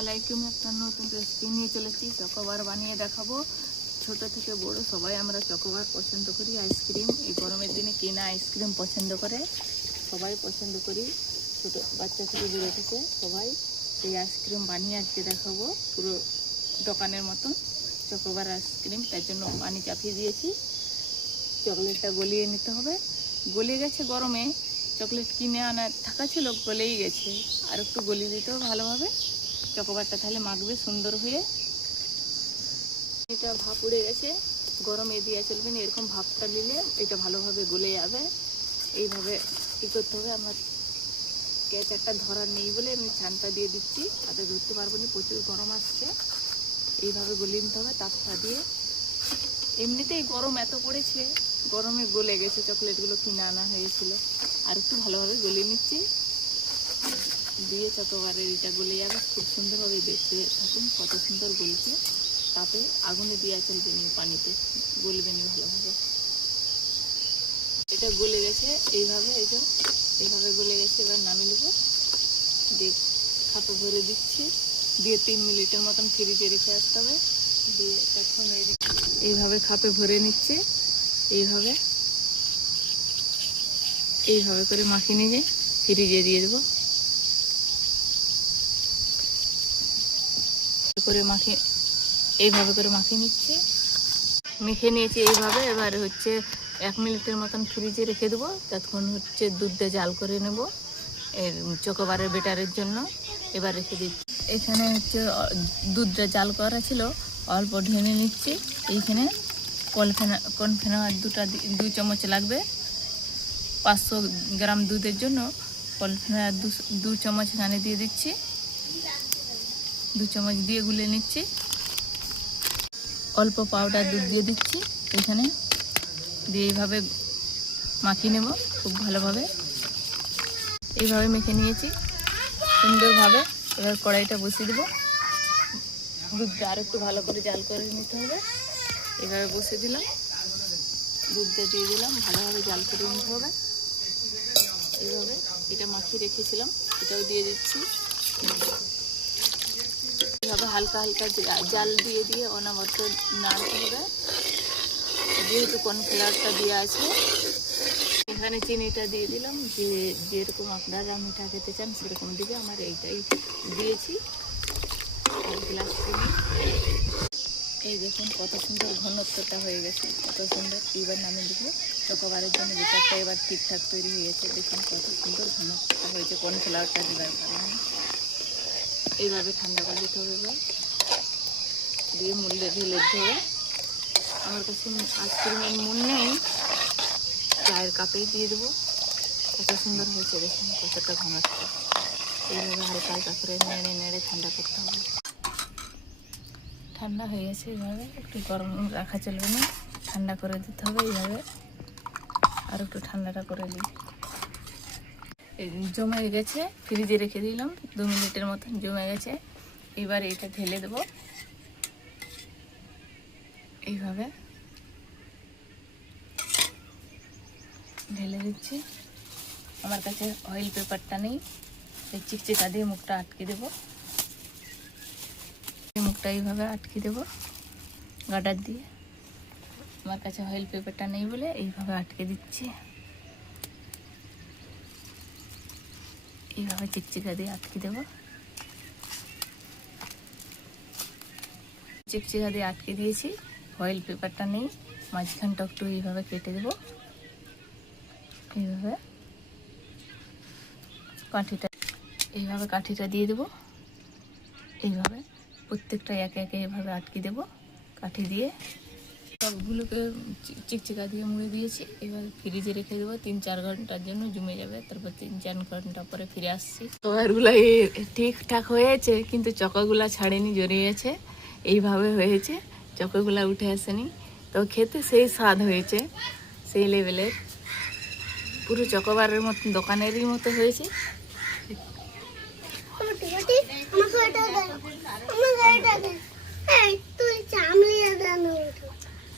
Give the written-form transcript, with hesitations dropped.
আলাইকুম, একটা নতুন রেসিপি নিয়ে চলেছি। চকোবার বানিয়ে দেখাবো। ছোট থেকে বড় সবাই আমরা চকোবার পছন্দ করি। আইসক্রিম এই গরমের দিনে কেনা আইসক্রিম পছন্দ করে, সবাই পছন্দ করি। ছোট বাচ্চা থেকে বড় থেকে সবাই এই আইসক্রিম বানিয়ে আজকে দেখাবো, পুরো দোকানের মতন চকোবার আইসক্রিম। তার জন্য পানি চাপিয়ে দিয়েছি। চকলেটটা গলিয়ে নিতে হবে। গলিয়ে গেছে গরমে, চকলেট কিনে আনা থাকা ছিল, গলেই গেছে। আর একটু গলিয়ে দিতেও ভালোভাবে চকোবারটা তাহলে মাখবে সুন্দর হয়ে। এটা ভাপ উড়ে গেছে, গরমে দিয়ে চলবে না, এরকম ভাপটা নিলে এটা ভালোভাবে গলে যাবে। এইভাবে কী করতে হবে, আমার ক্যাচারটা ধরার নেই বলে আমি ছানটা দিয়ে দিচ্ছি, হাতে ধরতে পারবো না, প্রচুর গরম আসছে। এইভাবে গলিয়ে নিতে হবে তাপটা দিয়ে। এমনিতেই গরম এত পড়েছে, গরমে গলে গেছে চকলেটগুলো, কিনে আনা হয়েছিল। আর একটু ভালোভাবে গলিয়ে নিচ্ছি, দিয়ে চকোবারের এটা গলে যাবে খুব সুন্দরভাবে। দেখতে থাকুন কত সুন্দর গলছে। তাতে আগুনে দেওয়া চলবে না, পানিতে গলবে না ভালোভাবে। এটা গলে গেছে এইভাবে, এইভাবে গলে গেছে। এবার নামিয়ে নেবো, দিয়ে খাপে ভরে দিচ্ছি, দিয়ে 3 মিনিটের মতন ফ্রিজে রেখে আসতে হবে। দিয়ে তখন এইভাবে খাপে ভরে নিচ্ছে, এইভাবে করে মাখিয়ে নিয়ে ফ্রিজে দিয়ে দেবো। এইভাবে করে মাখিয়ে নিচ্ছে, মেখে নিয়েছি এইভাবে। এবার হচ্ছে 1 মিনিটের মতন ফ্রিজে রেখে দেবো। ততক্ষণ হচ্ছে দুধটা জাল করে নেব এর চকোবারের বেটারের জন্য। এবার রেখে দিচ্ছি। এখানে হচ্ছে দুধটা জাল করা ছিল, অল্প ঢেলে নিচ্ছি। এইখানে কর্নফ্লাওয়ার 2 চামচ লাগবে। 500 গ্রাম দুধের জন্য কর্নফ্লাওয়ার 2 চামচ এখানে দিয়ে দিচ্ছি। 2 চামচ দিয়ে গুলে নিচ্ছি। অল্প পাউডার দুধ দিয়ে দিচ্ছি এখানে, দিয়ে এইভাবে মাখিয়ে নেব খুব ভালোভাবে। এইভাবে মেখে নিয়েছি সুন্দরভাবে। এবার কড়াইটা বসিয়ে দেবো। দুধটা আর একটু ভালো করে জাল করে নিতে হবে। এইভাবে বসিয়ে দিলাম, দুধটা দিয়ে দিলাম, ভালোভাবে জাল করে নিতে হবে। এইভাবে এটা মাখিয়ে রেখেছিলাম, এটাও দিয়ে দিচ্ছি। এইভাবে হালকা হালকা জাল দিয়ে দিয়ে অনবরত নাড়তে হবে। যেহেতু কর্নফ্লাওয়ারটা দেওয়া আছে, এখানে চিনিটা দিয়ে দিলাম। যেরকম আপনারা মিঠা খেতে চান সেরকম দিবে। আমার এইটাই দিয়েছি, 1 গ্লাস চিনি। এই দেখুন কত সুন্দর ঘনত্বটা হয়ে গেছে, কত সুন্দর। এবার নামিয়ে দেবো। চকোবারের জন্য বেটারটা এবার ঠিকঠাক তৈরি হয়ে গেছে। দেখুন কত সুন্দর ঘনত্বটা হয়েছে কর্নফ্লাওয়ারটা দেওয়ার কারণে। এইভাবে ঠান্ডা করে দিতে হবে। এবার দিয়ে মুড়লে ঢেলে দিতে হবে। আমার কাছে আইসক্রিমের মুড় নেই, চায়ের কাপেই দিয়ে দেবো। কত সুন্দর হয়েছে দেখুন, কতটা ঘনত্ব। এইভাবে হালকা হালকা করে নেড়ে নেড়ে ঠান্ডা করতে হবে। ঠান্ডা হয়ে গেছে, এইভাবে একটু গরম রাখা চলবে না, ঠান্ডা করে দিতে হবে। এইভাবে আর একটু ঠান্ডাটা করে দিই। জমে গেছে, ফ্রিজে রেখে দিলাম 2 মিনিটের মতন, জমে গেছে। এবার এটা ঢেলে দেবো। এইভাবে ঢেলে দিচ্ছি। আমার কাছে অয়েল পেপারটা নেই, এই চিকচিকা দিয়ে মুখটা আটকে দেবো। মুখটা এইভাবে আটকে দেবো গার্ডার দিয়ে। আমার কাছে অয়েল পেপারটা নেই বলে এইভাবে আটকে দিচ্ছি। এইভাবে চিকচিকা দিয়ে আটকে দেবো। চিকচিকা দিয়ে আটকে দিয়েছি, অয়েল পেপারটা নেই। মাঝখানটা একটু এইভাবে কেটে দেবো। এইভাবে কাঠিটা দিয়ে দেবো। এইভাবে প্রত্যেকটা একে একে এভাবে আটকে দেবো কাঠি দিয়ে। সবগুলোকে চিকচিকা দিয়ে মুড়ে দিয়েছি। এবার ফ্রিজে রেখে দেবো 3-4 ঘন্টার জন্য, জমে যাবে। তারপর 3-4 ঘন্টা পরে ফিরে আসছি। চকোবারগুলো ঠিকঠাক হয়েছে, কিন্তু চকাগুলা ছাড়েনি, জড়িয়েছে। এইভাবে হয়েছে, চকোগুলা উঠে আসেনি। তো খেতে সেই স্বাদ হয়েছে, সেই লেভেলের। পুরো চকোবারের মতন দোকানেরই মতো হয়েছে। তুই চামড়িয়ে দেন।